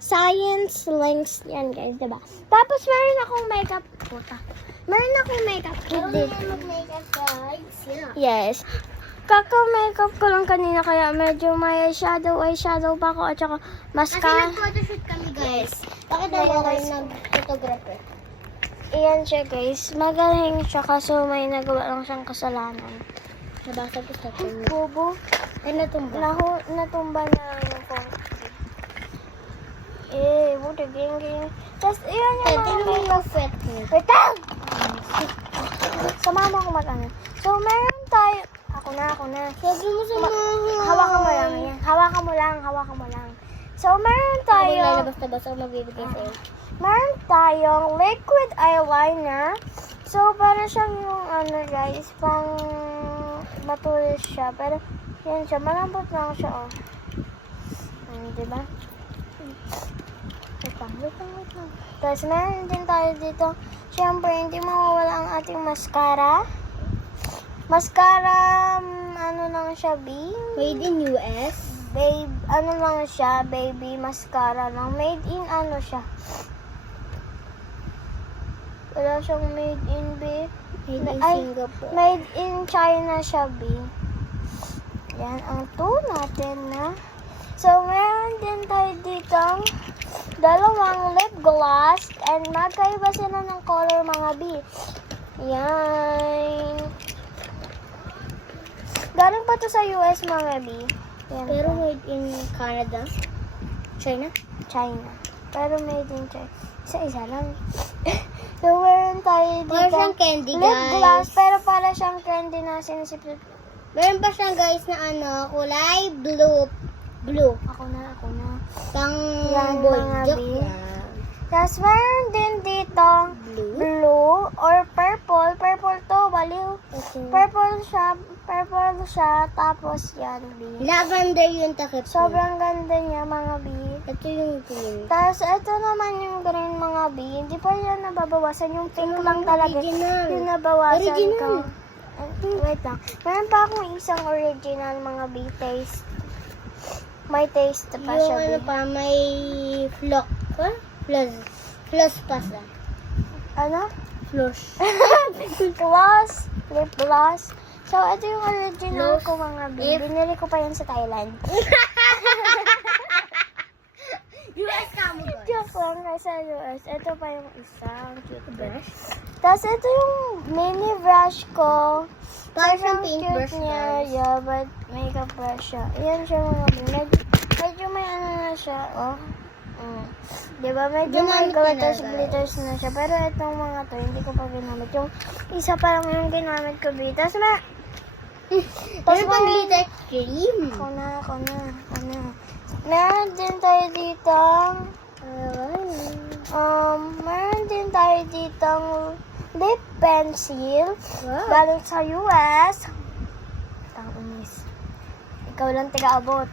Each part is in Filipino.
Science links yan, guys, diba? Tapos, meron akong makeup. Meron akong makeup kit dito. Mag-makeup guys. Yeah. Yes. Kaka-makeup ko lang kanina, kaya medyo may eyeshadow pa ako, at saka Kasi mascara. nag-photoshoot kami guys. Bakit May ako guys. nag-photographer? Iyan siya, guys. Magaling siya, kaso may nagawa lang siyang kasalanan. Nabasa ko sa kanya. Bobo. Ay, natumba. Natumba na yung phone. Buti ging. Tapos, iyan yung Pwede mga naman makeup. yung fet niya. Wait lang! Sama mo ako mag-ano. So, meron tayo. Ako na. Sabi mo sa mga... Hawakan mo lang. Yan. Hawakan mo lang. So, meron Ako tayo. lalabas-labas ako magbibigay sa'yo. Meron tayong liquid eyeliner. So, para siyang yung guys, pang matulis siya. Pero, yan siya. Malambot lang siya, oh. Diba? Wait lang. Tapos, meron din tayo dito. Siyempre, hindi mawawala ang ating mascara. Mascara, lang siya, B? Made in US. Babe, lang siya, baby mascara lang. Made in siya. Wala siyang made in B. Made in Ay, Singapore. Made in China siya, B. Yan ang natin na. So, meron din tayo dito dalawang lip gloss and magkaiba sila ng color, mga B. Yan. Galing pa to sa US, mga B. Yan. Pero made in Canada. China. Pero made in China. Isa lang. So, meron tayo dito. Para siyang candy, lip guys. gloss, pero para siyang candy na sinisipit. Meron pa siyang guys na kulay blue. Ako na. Pang Yan, boy mga joke B. yan. Tapos, meron din dito blue or purple. Purple to, baliw. Purple siya. Tapos, yan, B. Lavender yung takip. Sobrang ganda niya, mga B. Ito yung green. Tapos, ito naman yung green, mga B. Hindi pa yan nababawasan. Yung pink lang talaga. Original. Yung nabawasan Original. ko. Wait lang. Meron pa akong isang original, mga B, taste. May taste pa Yung siya, ano B. pa, may flock. Huh? Floss pa sa. Ano? Floss. Gloss. Lip gloss. So, ito yung original Gloss. ko, mga B. If- Binili ko pa yan sa Thailand. US ka mo guys. Joke lang, nasa US. Ito pa yung isang cute brush. Tapos, ito yung mini brush ko. Parang Sobrang paintbrush, cute niya. guys. Yeah, but makeup brush siya. Ayan siya, mga B. Medyo may na siya, oh. Diba? Medyo may Ginamit niya na, glitters na siya. Pero itong mga to, hindi ko pa ginamit. Yung isa pa lang yung ginamit ko, B. Tapos, Meron pang glitter cream. Ako na. Meron din tayo dito. Meron din tayo dito lip pencil. Wow. Galing sa US. Tanginis. Ikaw lang tiga-abot.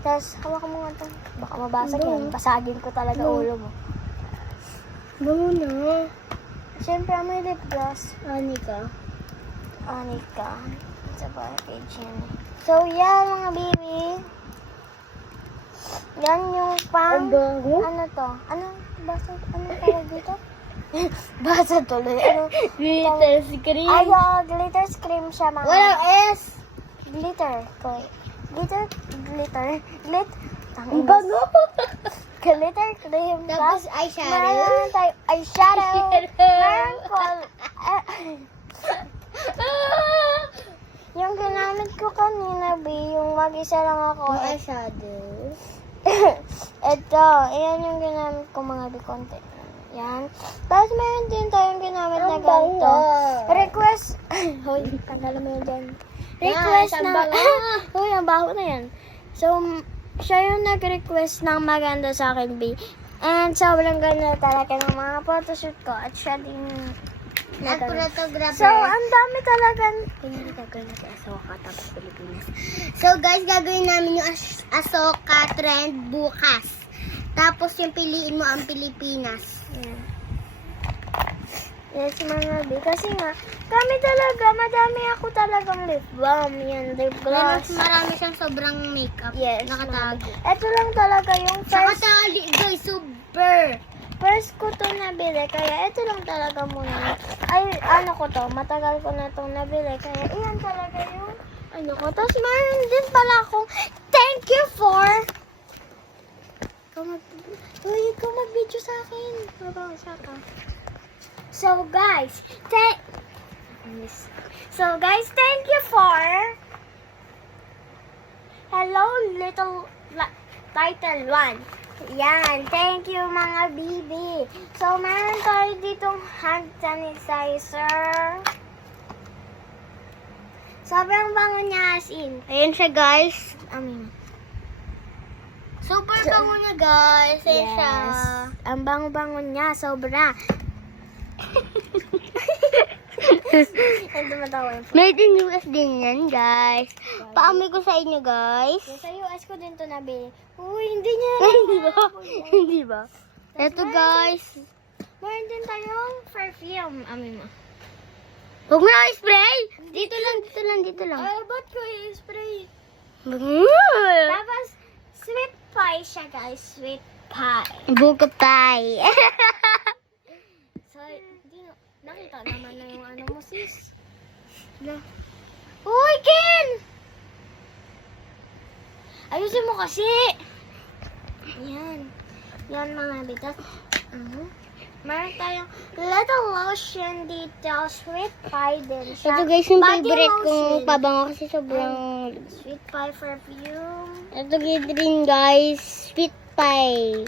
Tapos, hawakan mo nga ito. Baka mabasag yan. Basagin ko talaga ulo mo. Bango na. Siyempre, may lip gloss. Anika. Anika. Sa package yan. So, yan mga baby. Yan yung pang... Ang bango. Ano to? Basa? Ano tawag dito? Basa tuloy. Glitter cream. Ayo, glitter scream siya, mga... Walang S. Glitter. Glitter. Ang bango. Glitter cream. Tapos eyeshadow. Meron tayo eyeshadow. Meron ko... Yung ginamit ko kanina, B, yung mag-isa lang ako. Ang eyeshadow. Ito, ayan yung ginamit ko, mga bikonte. Yan. Tapos meron din tayong ginamit na Ang ganito. bango. Request. Hoy, tanggalan mo yun dyan. Request ang ng... bango. Hoy, ang baho na yan. So, siya yung nag-request ng maganda sa akin, B. And sobrang ganda talaga ng mga photoshoot ko. At siya din Nag-photographer. So, ang dami talagang... Hindi gagawin natin Asoka tapos Pilipinas. So guys, gagawin namin yung Asoka trend bukas. Tapos yung piliin mo ang Pilipinas. Yan. Yes, mga B. Kasi nga, kami talaga, madami ako talagang lip balm. Yan, lip gloss. Marami siyang sobrang makeup. Yes, Nakatago. Ito lang talaga yung first Nakatali, guys, super. ko to nabili. Kaya ito lang talaga muna. Ay, ano ko to, matagal ko na itong nabili. Kaya iyan talaga yung ano ko. Tapos mayroon din pala akong thank you for ikaw mag-video sa akin. Mabasa ka. So guys, thank you for Hello Little Title 1. Yan, thank you mga bibi. So meron tayo ditong hand sanitizer. Sobrang bango niya as in. Ayan siya, guys. Super So- bango niya, guys. Ayan siya. Ang bango-bango niya, sobra. Ito matawa yung Made in US din yan, guys. Paamoy ko sa inyo, guys. Sa US ko din to nabili. Uy, hindi niya. Hindi ba? Hindi ba? Ito, guys. Meron din tayong perfume. Amin mo. Huwag mo na spray. Dito lang. Ay, ba't ko i-spray? Mm. Tapos, sweet pie siya, guys. Sweet pie. Buka pie. So, nakita naman na yung ano mo, sis. Uy, Ken! Ayusin mo kasi. Yan. Yan mga bitas. Meron tayong little lotion dito. Sweet pie din siya. Ito, guys, yung Body favorite kong lotion. pabango kasi sobrang... Sweet pie perfume. Ito rin, guys. Sweet pie.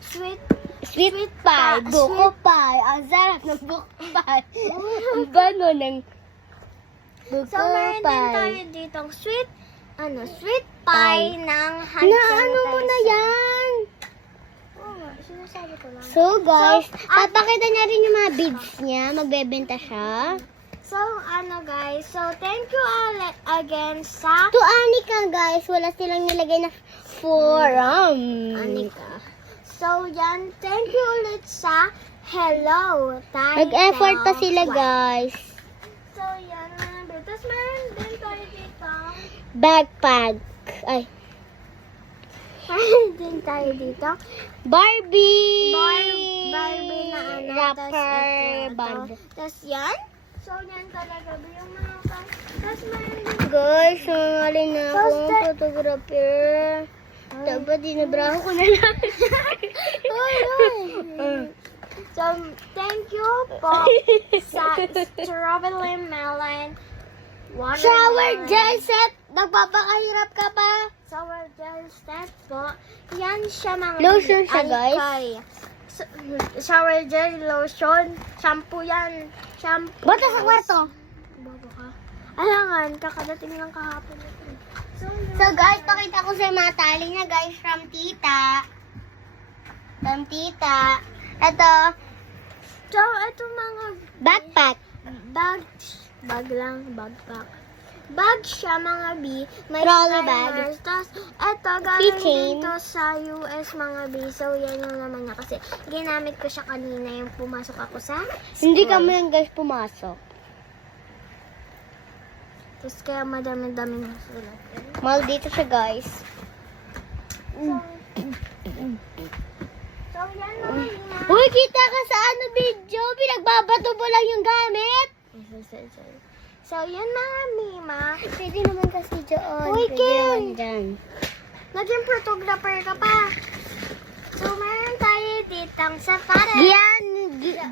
Sweet Sweet pie. Buko pie. Ang sarap ng buko pie. Ang bano ng buko So, meron din tayo pie. ditong sweet pie ng hand Ano mo na yan? Oo nga, sinasabi ko lang. So, guys, So, papakita niya rin yung mga beads niya. Magbebenta siya. So, guys. So, thank you again sa To Anika, guys. Wala silang nilagay na forum. Anika. So, yan. Thank you ulit sa Hello Title. Nag-effort pa sila, 1. guys. So, yan. Tapos, meron din tayo dito. Backpack. Ay. Meron din tayo dito. Barbie. Barbie na ano. Rapper band. Tapos, yan. So, yan talaga yung mga Tapos, meron din. Guys, nangalin na Tapos, akong photographer. Dapat dinabraho ko na lang. So, thank you po sa strawberry melon. Shower gel set. Nagpapakahirap ka pa. Shower gel set po. Yan siya mga Lotion siya, guys. Shower gel, lotion, shampoo yan. Shampoo. Bata sa kwarto. Bago ka. Alangan, kakadating lang kahapon. So guys, pakita ko sa mga tali niya, guys, from tita. From tita. Ito, So, ito mga backpack. backpack. Bag siya mga B. May Trolley timers. Tapos, ito galing Keychain. dito sa US mga B. So, yan yung naman niya. Kasi, ginamit ko siya kanina yung pumasok ako sa Hindi school. kami yan, guys, pumasok. Tapos, kaya madami-dami ng sulat. Mahal dito siya, guys. So, yan mga lima. Uy, kita ka sa ano video? Pinagbabato mo lang yung gamit. So, yan mga mima. Pwede naman kasi dyan. Uy, Pwede Ken! naman dyan. Naging photographer ka pa. So, meron tayo ditang safari.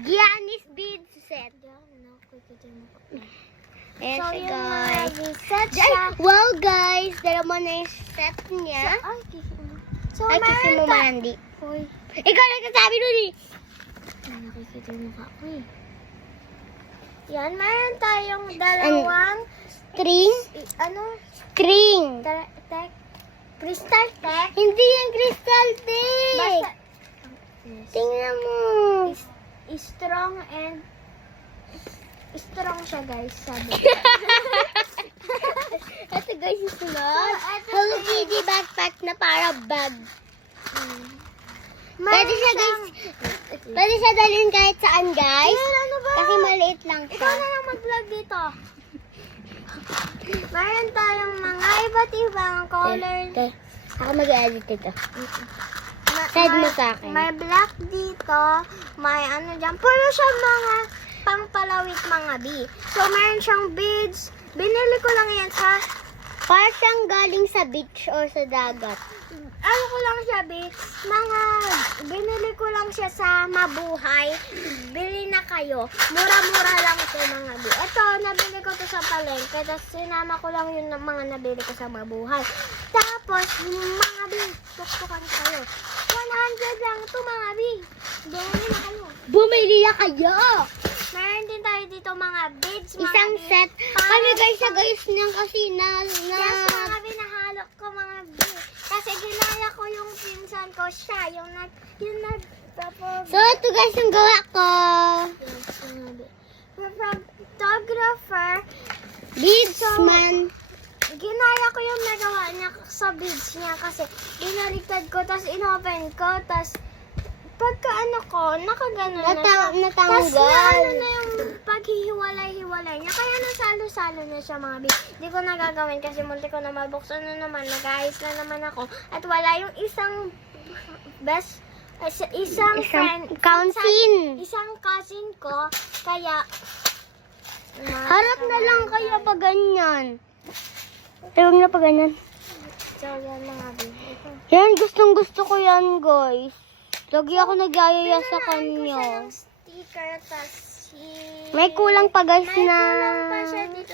Giannis bead set. Ayan So, siya, yun guys. mga set siya. Wow, guys. Dalawa na yung set niya. Ay, kisi mo. So, Ay, kasi meron mo tayo. mandi. Uy, Ikaw nagsasabi nun eh. nakikita yung mukha ko eh. Yan, meron tayong dalawang String? String. crystal tech. Hindi yan crystal tech. Basta, Tingnan mo. strong and strong siya guys, sabi. Ito guys, yung sunod. Ito, Hello Kitty backpack na para bag. Meron Pwede siya, siyang- guys. Pwede siya dalhin kahit saan, guys. Meron Kasi maliit lang Ikaw siya. na lang mag-vlog dito. Mayroon tayong mga iba't ibang color. Ako mag-edit ito. Send mo sa akin. May black dito, may ano dyan. Puro siya mga pangpalawit mga bee. So, meron siyang beads. Binili ko lang yan sa, Para siyang galing sa beach or sa dagat. ano ko lang siya, bee. Binili ko lang siya sa Mabuhay. Bili na kayo. Mura-mura lang ito mga bee. Ito, nabili ko to sa palengke. Tapos sinama ko lang yun ng mga nabili ko sa Mabuhay. Tapos, mga bee, tuktukan kayo. 100 lang ito mga bee. Bili na kayo. Bumili na kayo! Meron din tayo dito mga beads, mga Isang bee. set. Kami guys, sa guys niyan kasi Yes, mga binahalok ko mga bee. Kasi ginaya ko yung pinsan ko siya, yung nagpapag... So, ito guys yung gawa ko. Yes, mga bee. Photographer, Beadsman. ginaya ko yung nagawa niya sa beads niya kasi binaliktad ko, tapos inopen ko, tapos pagka ano ko, nakaganon na siya. Tapos na ano na yung paghihiwalay-hiwalay niya. Kaya nasalo-salo na siya mga bee. Hindi ko nagagawin kasi munti ko na mabuksan na naman. Nag-ayos na naman ako. At wala yung isang isang friend. Cousin. Isang cousin ko. Kaya Harap na lang kayo pag ganyan. Huwag na pag ganyan. So yan mga bee. Ito. Yan, gustong gusto ko yan guys. Lagi ako nagyayaya sa Pinanahan ko siya kanya. ng sticker. Tas May kulang pa guys May na kulang pa siya dito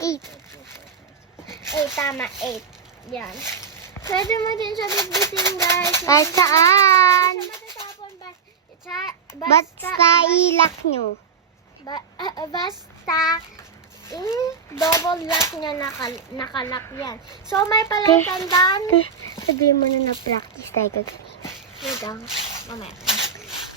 8. 8, tama, 8. Yan. Pwede mo din siya bitbitin, guys. Kahit saan. Hindi siya matatapon, Basta ilak nyo. basta double lock niya, nakalock yan. So, may palatandaan. Sabihin mo na na-practice tayo kagabi. Wait lang, mamaya.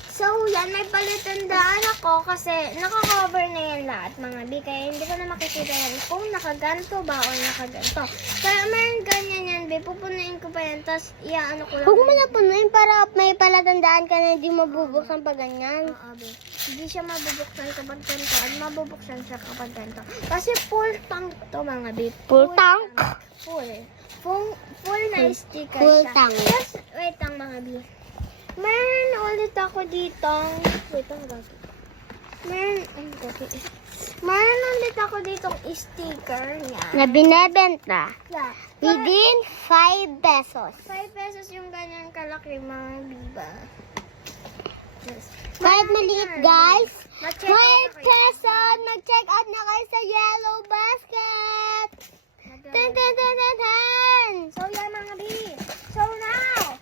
So, yan, may palatandaan ako kasi naka-cover na yan lahat, mga B. Kaya hindi ko na makikita yan kung nakaganto ba o nakaganto. Kaya mayroon ganyan yan, B. Pupunuin ko pa yan, tapos iaano ko lang. Huwag mo na punuin para may palatandaan ka na hindi mabubuksan pag ganyan. Oo, B. Hindi siya mabubuksan kapag ganito at mabubuksan siya kapag ganito. Kasi full tank to, mga B. Full tank? Full na sticker Full siya. tank. Tapos, wait lang, mga B. Meron ulit ako dito. Wait lang, gagi. Meron ulit ako ditong sticker niya. Na binebenta. Yeah. Within 5 pesos. 5 pesos yung ganyan kalaki, mga biba. Yes. Kahit maliit guys. Mag-check 5 out na kayo. pesos. Mag-check out na kayo sa Yellow Basket. Ten, ten, ten, ten, ten. So, yan mga bi. So, now,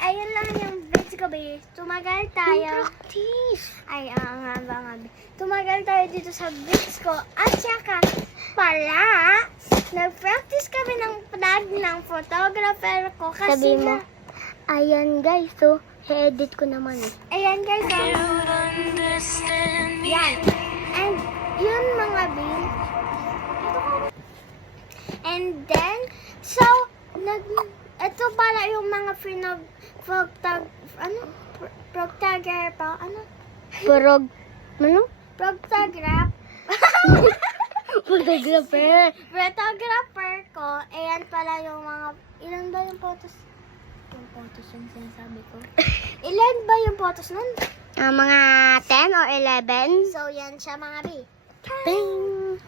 ayun lang yung bits ko, bi. Tumagal tayo. Ay, nga ba nga, bi. Tumagal tayo dito sa bits ko. At saka, pala, nag-practice kami ng vlog ng photographer ko. Kasi Sabi mo, ayan guys, so, edit ko naman eh. ayan guys, yan. And, yun mga bi. And then, so, ito pala yung mga photographer, Purog, ano? photographer Photographer. ko. Ayan pala yung mga, ilan ba yung photos? Yung photos yung sinasabi ko. Ilan ba yung photos nun? Mga 10 or 11. So, yan siya mga bi. Ding!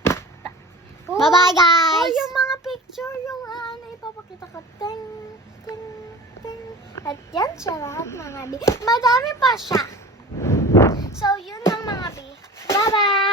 Oh, Bye-bye, Oh, guys! yung mga picture, yung ano, ipapakita ko. Ting, ting, ting. At yan siya lahat mga bi. Madami pa siya. So, yun lang mga bi. Bye-bye!